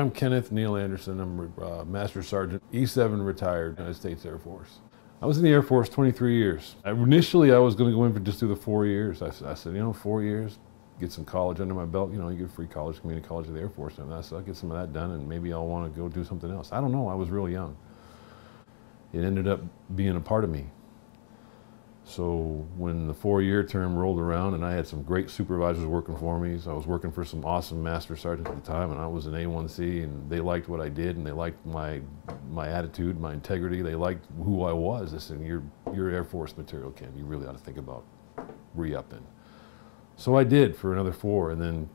I'm Kenneth Neil Anderson. I'm Master Sergeant, E7 retired, United States Air Force. I was in the Air Force 23 years. Initially, I was going to go in for just do the 4 years. I said, 4 years, get some college under my belt. You get free college, community college of the Air Force. And I said, I'll get some of that done, and maybe I'll want to go do something else. I don't know. I was really young. It ended up being a part of me. So when the 4-year term rolled around and I had some great supervisors working for me, so I was working for some awesome master sergeants at the time, and I was an A1C, and they liked what I did, and they liked my attitude, my integrity. They liked who I was. They said, you're Air Force material, Ken. You really ought to think about re-upping. So I did for another 4, and then,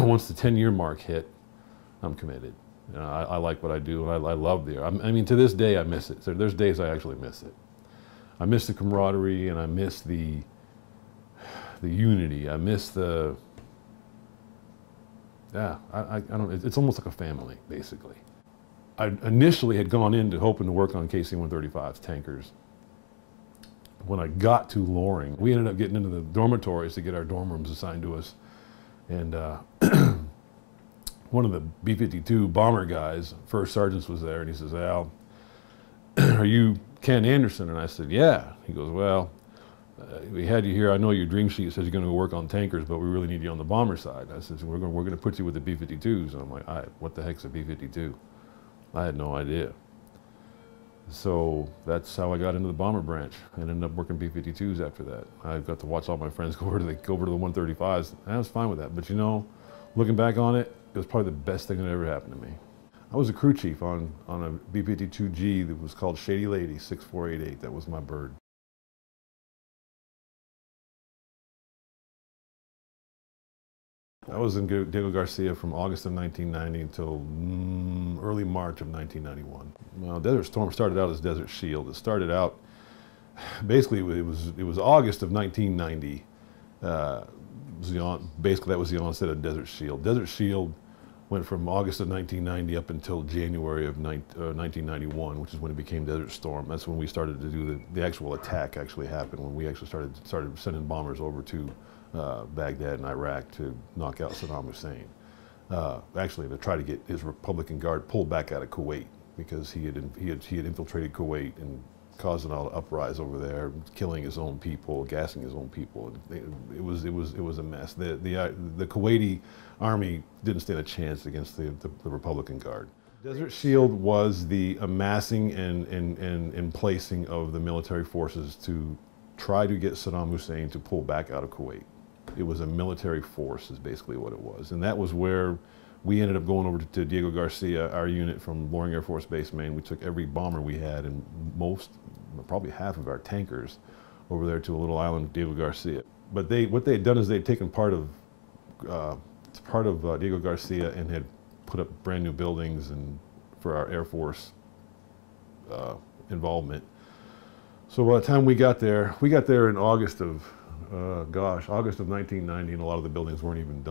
once the 10-year mark hit, I'm committed. I like what I do, and I love the Air. I mean, to this day, I miss it. So there's days I actually miss it. I miss the camaraderie, and I miss the unity. I miss I don't, it's almost like a family, basically. I initially had gone into hoping to work on KC-135s, tankers. When I got to Loring, we ended up getting into the dormitories to get our dorm rooms assigned to us. And one of the B-52 bomber guys, first sergeants, was there, and he says, Al, are you Ken Anderson? And I said, yeah. He goes, well, we had you here. I know your dream sheet says you're going to work on tankers, but we really need you on the bomber side. I said, we're going to put you with the B-52s. And I'm like, all right, what the heck's a B-52? I had no idea. So that's how I got into the bomber branch. I ended up working B-52s after that. I got to watch all my friends go over to the 135s. I was fine with that. But looking back on it, it was probably the best thing that ever happened to me. I was a crew chief on a B-52G that was called Shady Lady 6488. That was my bird. I was in Diego Garcia from August of 1990 until early March of 1991. Well, Desert Storm started out as Desert Shield. It started out, basically it was August of 1990. Basically that was the onset of Desert Shield. Desert Shield went from August of 1990 up until January of 1991, which is when it became Desert Storm. That's when we started to do the actual attack actually happened, when we actually started sending bombers over to Baghdad and Iraq to knock out Saddam Hussein. Actually, to try to get his Republican Guard pulled back out of Kuwait, because he had infiltrated Kuwait and causing all the uprise over there, killing his own people, gassing his own people. It was a mess. The Kuwaiti army didn't stand a chance against the Republican Guard. Desert Shield was the amassing and placing of the military forces to try to get Saddam Hussein to pull back out of Kuwait. It was a military force is basically what it was. And that was where we ended up going over to Diego Garcia, our unit from Loring Air Force Base, Maine. We took every bomber we had and probably half of our tankers over there to a little island, Diego Garcia. But what they had done is they had taken part of Diego Garcia and had put up brand new buildings and for our Air Force involvement. So by the time we got there in August of 1990, and a lot of the buildings weren't even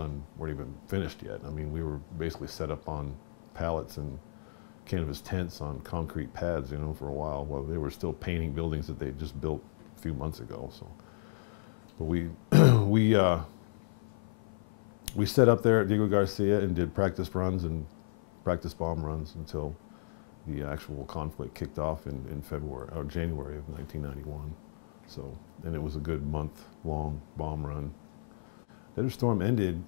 finished yet. I mean, we were basically set up on pallets and canvas tents on concrete pads, for a while they were still painting buildings that they just built a few months ago. So, but we set up there at Diego Garcia and did practice runs and practice bomb runs until the actual conflict kicked off in February or January of 1991. So, and it was a good month-long bomb run. Desert Storm ended,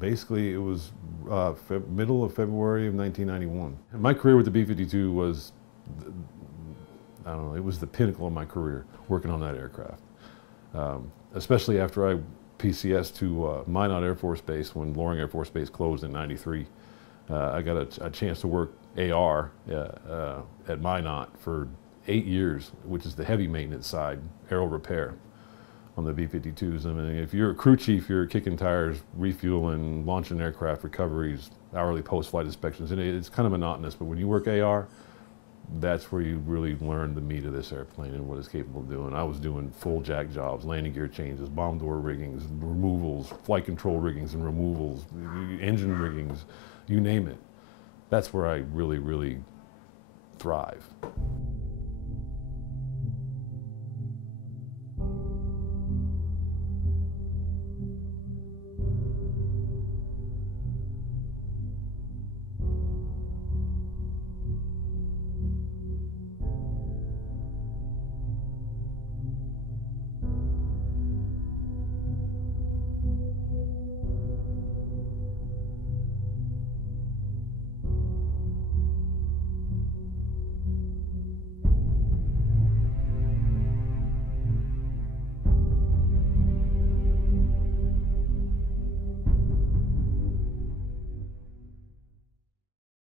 basically it was middle of February of 1991. And my career with the B-52 was, I don't know, it was the pinnacle of my career, working on that aircraft. Especially after I PCS to Minot Air Force Base when Loring Air Force Base closed in '93. I got a chance to work AR at Minot for 8 years, which is the heavy maintenance side, aero repair on the B-52s. I mean, if you're a crew chief, you're kicking tires, refueling, launching aircraft, recoveries, hourly post-flight inspections, and it's kind of monotonous, but when you work AR, that's where you really learn the meat of this airplane and what it's capable of doing. I was doing full jack jobs, landing gear changes, bomb door riggings, removals, flight control riggings and removals, engine riggings, you name it. That's where I really, really thrive.